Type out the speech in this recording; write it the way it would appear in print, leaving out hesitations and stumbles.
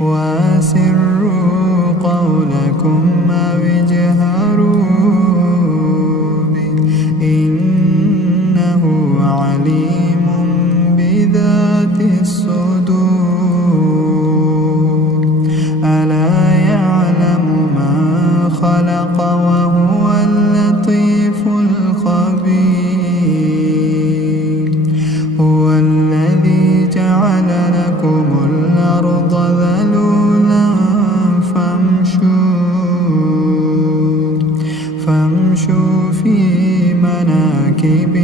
وأسروا قولكم أو اجهروا به إنه عليم بذات الصدور ألا يعلم ما خلق وهو اللطيف الخبير هو الذي جعل لكم الأرض ذلولا فامشوا في مناكبها